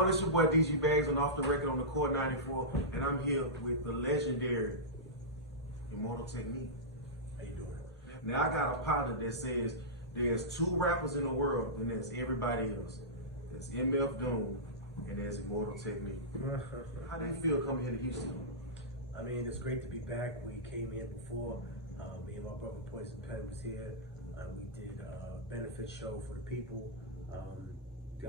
Oh, this your boy DG Bags on Off the Record on the Core 94, and I'm here with the legendary Immortal Technique. How you doing? Now I got a partner that says there's two rappers in the world, and there's everybody else. There's MF Doom, and there's Immortal Technique. How do you feel coming here to Houston? I mean, it's great to be back. We came in before. Me and my brother Poison Pen was here. We did a benefit show for the people.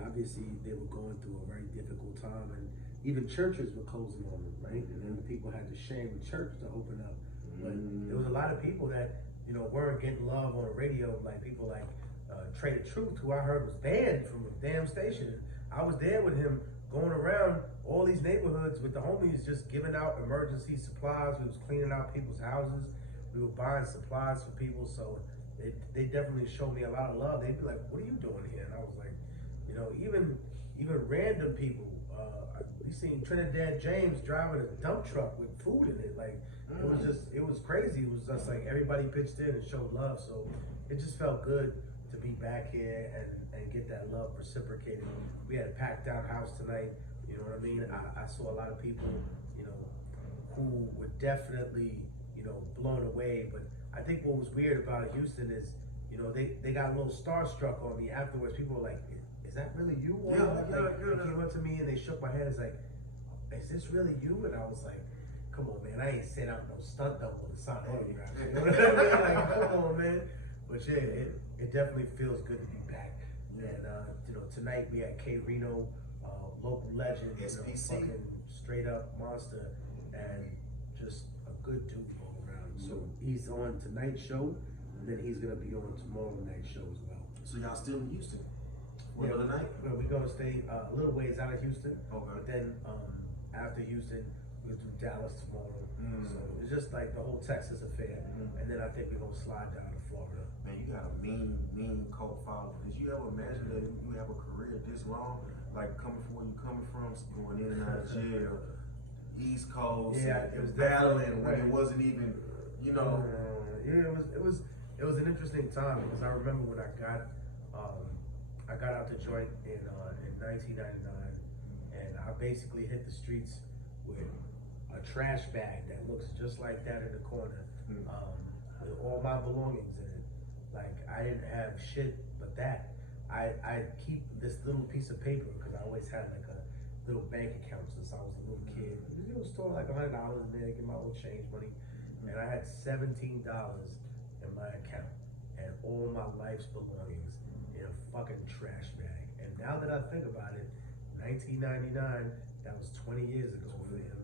Obviously, they were going through a very difficult time, and even churches were closing on them, right? And then the people had to shame the church to open up. But there was a lot of people that, you know, weren't getting love on the radio, like people like Trey the Truth, who I heard was banned from a damn station. I was there with him going around all these neighborhoods with the homies, just giving out emergency supplies. We was cleaning out people's houses. We were buying supplies for people. So they definitely showed me a lot of love. They'd be like, "What are you doing here?" And I was like, you know, even random people. We seen Trinidad James driving a dump truck with food in it. Like, it was crazy. It was just like everybody pitched in and showed love. So it just felt good to be back here and get that love reciprocated. We had a packed out house tonight. You know what I mean? I saw a lot of people, you know, who were definitely, you know, blown away. But I think what was weird about Houston is, you know, they got a little starstruck on me afterwards. People were like, "Is that really you?" Yeah. They came up to me and they shook my hand. It's like, "Is this really you?" And I was like, "Come on, man. I ain't sent out no stunt double to sign autographs." You know what I mean? Like, come on, man. But yeah, it definitely feels good to be back. And you know, tonight we had K Reno, local legend, you know, fucking straight up monster, and just a good dude all around. So he's on tonight's show, and then he's gonna be on tomorrow night's show as well. So y'all still in Houston? For Yeah, another night? we're gonna stay a little ways out of Houston. Okay. But then after Houston, we'll do Dallas tomorrow. So it's just like the whole Texas affair. And then I think we're gonna slide down to Florida. Man, you got a mean cult following. Did you ever imagine that you have a career this long? Like coming from where you coming from, going in and out of jail, East Coast, Yeah, it was battling when right. it wasn't even, you know. Yeah, it was an interesting time because I remember when I got out the joint in 1999, and I basically hit the streets with a trash bag that looks just like that in the corner, with all my belongings in it. Like, I didn't have shit but that. I keep this little piece of paper because I always had like a little bank account since I was a little kid. You know, store like $100 in there, get my little change money, and I had $17 in my account and all my life's belongings in a fucking trash bag. And now that I think about it, 1999, that was 20 years ago for him.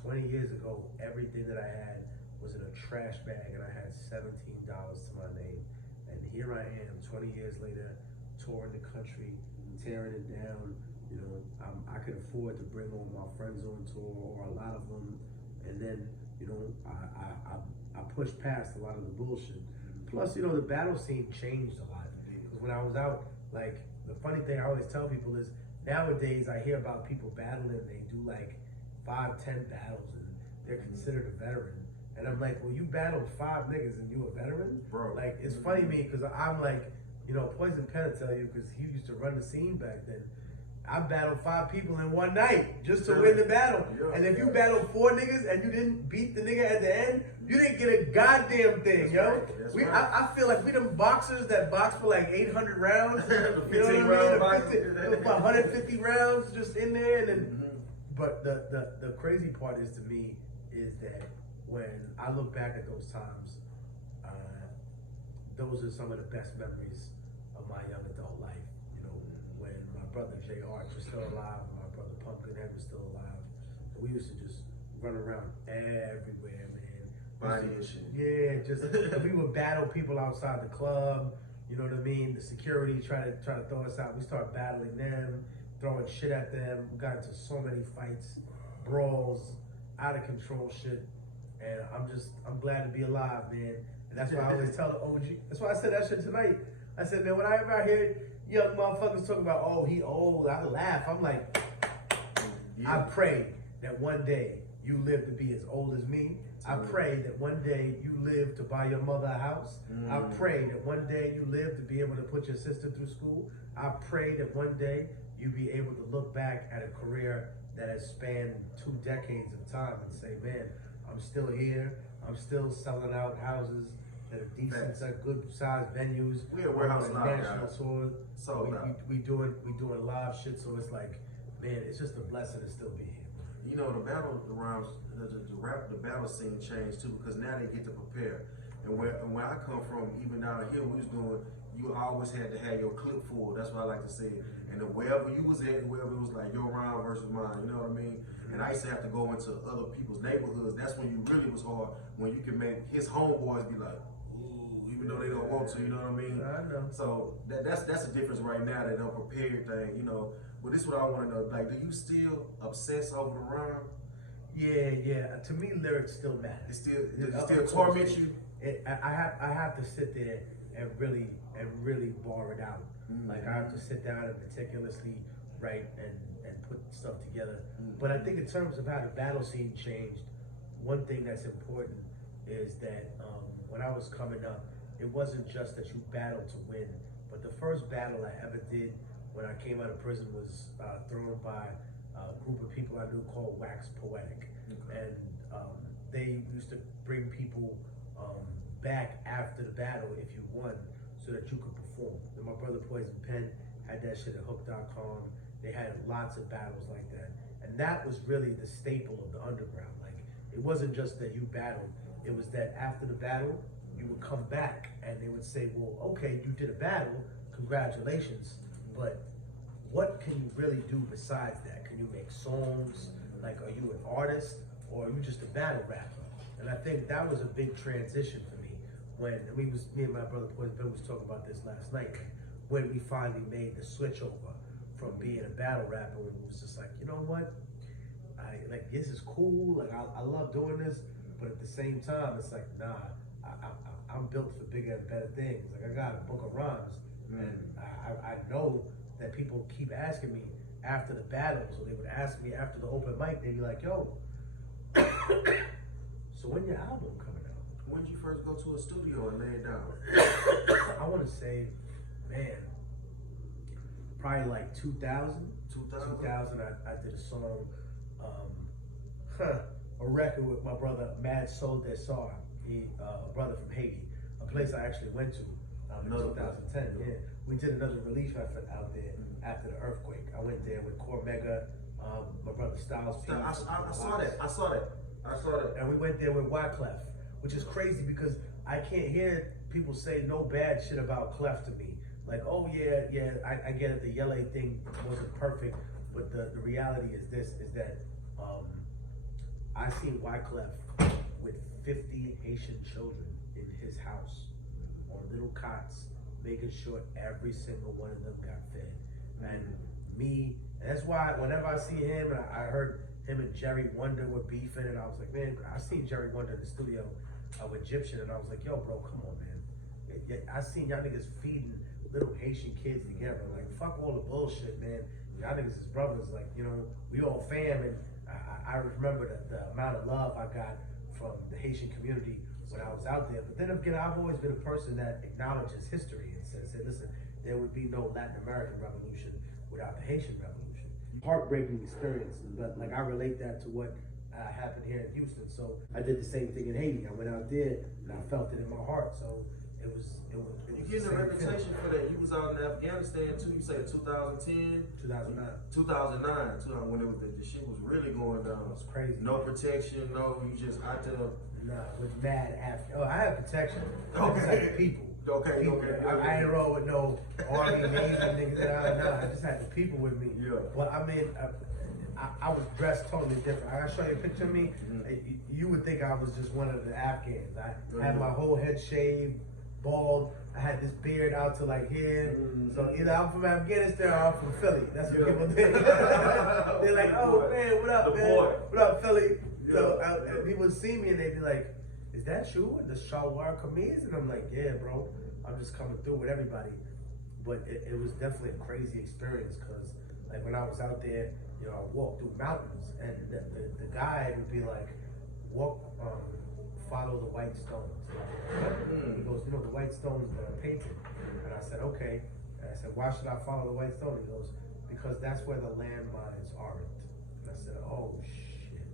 20 years ago, everything that I had was in a trash bag, and I had $17 to my name. And here I am, 20 years later, touring the country, tearing it down. You know, I could afford to bring all my friends on tour, or a lot of them, and then, you know, I pushed past a lot of the bullshit. Plus, you know, the battle scene changed a lot. Because when I was out, like, the funny thing I always tell people is, nowadays I hear about people battling, they do like 5, 10 battles, and they're considered a veteran. And I'm like, well, you battled 5 niggas and you a veteran? Bro. Like, it's funny to me because I'm like, you know, Poison Pen will tell you, because he used to run the scene back then. I battled 5 people in one night just to win the battle. And if you battled 4 niggas and you didn't beat the nigga at the end, you didn't get a goddamn thing, yo. Right. I feel like we them boxers that box for like 800 rounds. You know what I mean? 150 rounds just in there. And then, but the crazy part is, to me, is that when I look back at those times, those are some of the best memories of my young adult life. You know, when my brother Jay Arch was still alive, and my brother Pumpkinhead was still alive, and we used to just run around everywhere, man. Body and shit. Yeah, just we would battle people outside the club. You know what I mean? The security try to throw us out. We started battling them, throwing shit at them. We got into so many fights, brawls, out of control shit. And I'm glad to be alive, man. And that's why I always tell the OG. That's why I said that shit tonight. I said, man, when I ever hear young motherfuckers talking about, oh, he old, I laugh. I'm like, I pray that one day you live to be as old as me. I pray that one day you live to buy your mother a house. I pray that one day you live to be able to put your sister through school. I pray that one day you be able to look back at a career that has spanned 2 decades of time and say, man, I'm still here. I'm still selling out houses that are decent, good sized venues. We're a warehouse now, national guys. tour. So we doing live shit. So it's like, man, it's just a blessing to still be here. You know, the battle rounds, the battle scene changed too, because now they get to prepare. And where I come from, even down here, we was doing, you always had to have your clip full. That's what I like to say. And then wherever you was at, wherever it was like your round versus mine, you know what I mean? And I used to have to go into other people's neighborhoods. That's when you really was hard, when you can make his homeboys be like, ooh, even though they don't want to, you know what I mean? I know. So that's the difference right now, that unprepared thing, you know. But this is what I want to know, like, do you still obsess over the rhyme? Yeah. To me, lyrics still matter. It still torment you? I have to sit there and really bar it out. Mm-hmm. Like I have to sit down and meticulously write and put stuff together. Mm-hmm. But I think in terms of how the battle scene changed, one thing that's important is that when I was coming up, it wasn't just that you battled to win, but the first battle I ever did when I came out of prison was thrown by a group of people I knew called Wax Poetic. Okay. And they used to bring people back after the battle if you won, so that you could perform. And my brother Poison Pen had that shit at hook.com. They had lots of battles like that. And that was really the staple of the underground. Like, it wasn't just that you battled, it was that after the battle, you would come back and they would say, well, okay, you did a battle, congratulations, but what can you really do besides that? Can you make songs? Like, are you an artist or are you just a battle rapper? And I think that was a big transition for me when me and my brother Poison Ben was talking about this last night, when we finally made the switch over from being a battle rapper, and it was just like, you know what? This is cool, like I love doing this, but at the same time, it's like, nah, I'm built for bigger and better things. Like, I got a book of rhymes, and I know that people keep asking me after the battle, so they would ask me after the open mic, they'd be like, yo, so when your album coming out? When did you first go to a studio and lay it down? I want to say, man, probably like 2000. 2000, I did a song, a record with my brother Mad Soul Desar, a brother from Haiti, a place I actually went to in 2010. Yeah, we did another relief effort out there after the earthquake. I went there with Cormega, my brother Styles. I saw that. And we went there with Wyclef, which is crazy because I can't hear people say no bad shit about Clef to me. Like, oh yeah, I get it, the Yele thing wasn't perfect, but the reality is this, is that I seen Wyclef with 50 Haitian children in his house on little cots, making sure every single one of them got fed. And that's why whenever I see him, and I heard him and Jerry Wonder were beefing, and I was like, man, I seen Jerry Wonder in the studio of Egyptian, and I was like, yo, bro, come on, man. I seen y'all niggas feeding little Haitian kids together. Like, fuck all the bullshit, man. Y'all niggas is brothers. Like, you know, we all fam, and I remember the amount of love I got from the Haitian community when I was out there. But then again, I've always been a person that acknowledges history and says, listen, there would be no Latin American revolution without the Haitian revolution. Heartbreaking experience, but like I relate that to what happened here in Houston. So I did the same thing in Haiti. I went out there and I felt it in my heart. So it was you getting a reputation for that. You was out in Afghanistan too. You say 2010, 2009, when it was the shit was really going down. It was crazy. No protection, no. You just out there. Nah, with mad Afghan. Oh, I have protection. Okay. Like the people. Okay. I ain't roll with no army Navy niggas. Nah, I just had the people with me. Yeah. Well, I mean, I was dressed totally different. I gotta show you a picture of me. You would think I was just one of the Afghans. I had my whole head shaved, bald. I had this beard out to like here. So either I'm from Afghanistan or I'm from Philly. That's what people think. They're like, oh man, what up, man? What up, Philly? So people would see me and they'd be like, is that you in the Shalwar Kameez? And I'm like, yeah, bro. I'm just coming through with everybody. But it was definitely a crazy experience because like when I was out there, you know, I walked through mountains and the guy would be like, follow the white stones. He goes, you know, the white stones that are painted. And I said, okay. And I said, why should I follow the white stone? He goes, because that's where the landmines aren't. And I said, oh shit.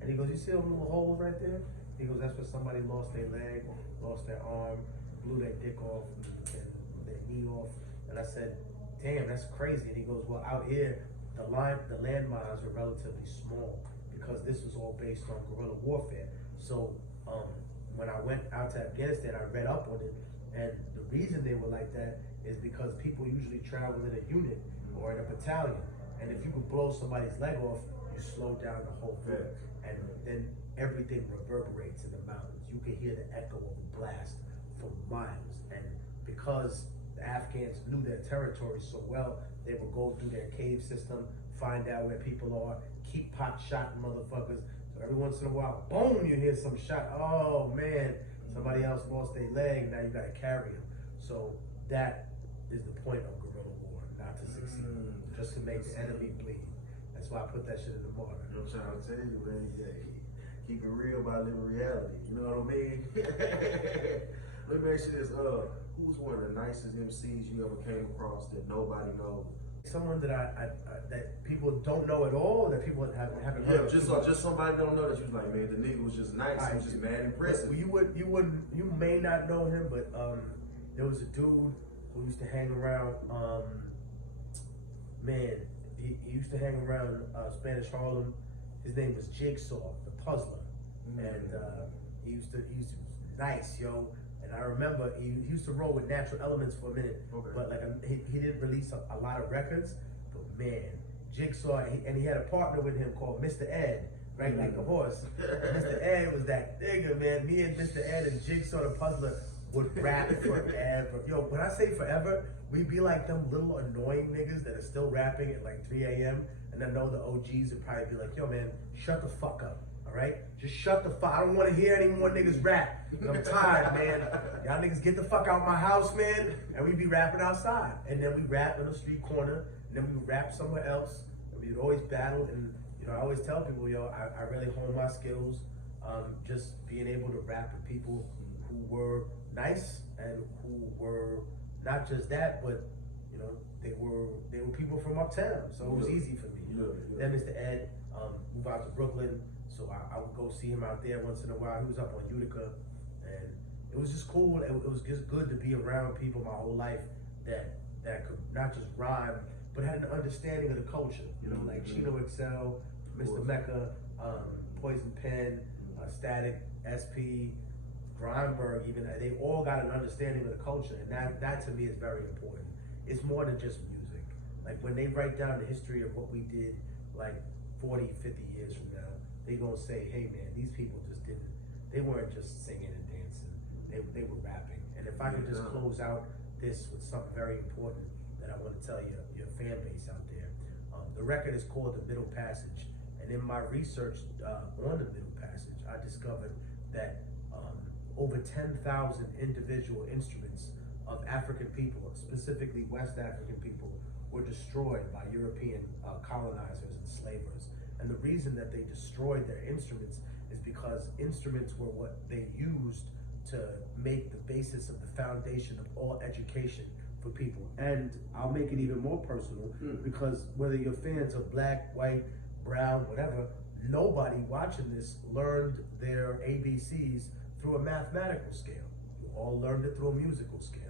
And he goes, you see those little holes right there? He goes, that's where somebody lost their leg, lost their arm, blew their dick off, and their knee off. And I said, damn, that's crazy. And he goes, well, out here, the landmines are relatively small because this was all based on guerrilla warfare. So when I went out to Afghanistan, I read up on it, and the reason they were like that is because people usually travel in a unit or in a battalion, and if you could blow somebody's leg off, you slow down the whole group, and then everything reverberates in the mountains. You can hear the echo of a blast for miles, and because the Afghans knew their territory so well, they would go through their cave system, find out where people are, keep pot shotting motherfuckers. So every once in a while, boom, you hear some shot. Oh man, somebody else lost their leg, now you gotta carry them. So that is the point of guerrilla war, not to succeed, just to make the enemy bleed. That's why I put that shit in the mortar. I'm trying to tell you, man, keep it real by living reality. You know what I mean? Let me ask you this, who's one of the nicest MCs you ever came across that nobody knows? Someone that I that people don't know at all, that people haven't heard. Yeah, just somebody don't know that you was like, man, the nigga was just nice, he was just mad impressive. You may not know him, but there was a dude who used to hang around. He used to hang around Spanish Harlem. His name was Jigsaw, the Puzzler, and he used to nice, yo. And I remember he used to roll with Natural Elements for a minute, but like he didn't release a lot of records. But man, Jigsaw, and he had a partner with him called Mr. Ed, right, like the horse. Mr. Ed was that nigga, man. Me and Mr. Ed and Jigsaw the Puzzler would rap forever. Yo, when I say forever, we'd be like them little annoying niggas that are still rapping at like 3 a.m. and I know the OGs would probably be like, yo man, shut the fuck up. All right, just shut the fuck. I don't want to hear any more niggas rap. I'm tired, man. Y'all niggas get the fuck out my house, man. And we be rapping outside, and then we rap in a street corner, and then we rap somewhere else. And we'd always battle, and you know, I always tell people, yo, I really hone my skills, just being able to rap with people who were nice and who were not just that, but you know, they were people from uptown, so it was easy for me. Then Mr. Ed moved out to Brooklyn. So I would go see him out there once in a while. He was up on Utica, and it was just cool. It was just good to be around people my whole life that could not just rhyme, but had an understanding of the culture. You know, like Chino Excel, Mr. Mecca, Poison Pen, Static, SP, Grindberg, even they all got an understanding of the culture, and that to me is very important. It's more than just music. Like when they write down the history of what we did, like 40, 50 years from now, they gonna say, hey man, these people just they weren't just singing and dancing, they were rapping. And if I could just close out this with something very important that I want to tell you, your fan base out there. The record is called The Middle Passage, and in my research on The Middle Passage, I discovered that over 10,000 individual instruments of African people, specifically West African people, were destroyed by European colonizers and slavers. And the reason that they destroyed their instruments is because instruments were what they used to make the basis of the foundation of all education for people. And I'll make it even more personal, because whether you're fans of black, white, brown, whatever, nobody watching this learned their ABCs through a mathematical scale. You all learned it through a musical scale.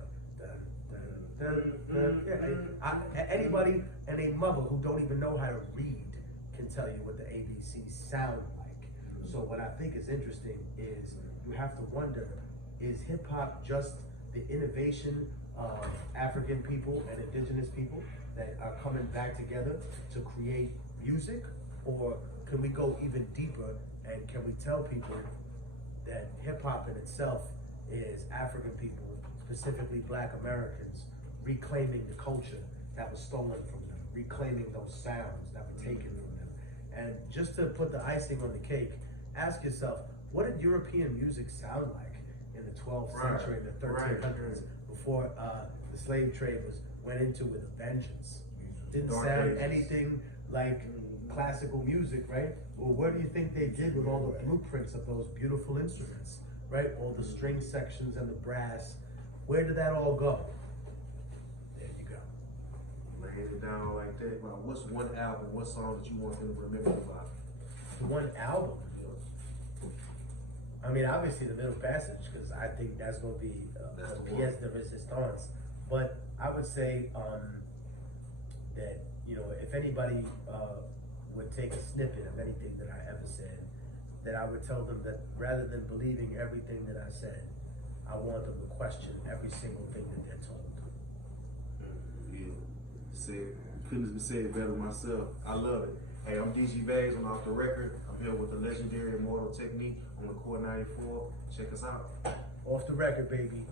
Anybody and a mother who don't even know how to read can tell you what the ABCs sound like. So what I think is interesting is you have to wonder, is hip hop just the innovation of African people and indigenous people that are coming back together to create music? Or can we go even deeper, and can we tell people that hip hop in itself is African people, specifically Black Americans, reclaiming the culture that was stolen from them, reclaiming those sounds that were taken from them? And just to put the icing on the cake, ask yourself, what did European music sound like in the 12th century and the 1300s, before the slave trade went into with a vengeance? Didn't sound anything like classical music, right? Well, what do you think they did with all the blueprints of those beautiful instruments, right? All the string sections and the brass. Where did that all go? There you go. it down like that. What's one album, what song that you want them to remember about? One album. I mean, obviously the Middle Passage, because I think that's going to be a pièce de résistance. But I would say that, you know, if anybody would take a snippet of anything that I ever said, that I would tell them that rather than believing everything that I said, I want them to question every single thing that they're told. Yeah, couldn't have said it better myself. I love it. Hey, I'm DG Bags. I'm off the record. I'm here with the legendary Immortal Technique on the Core 94. Check us out. Off the record, baby.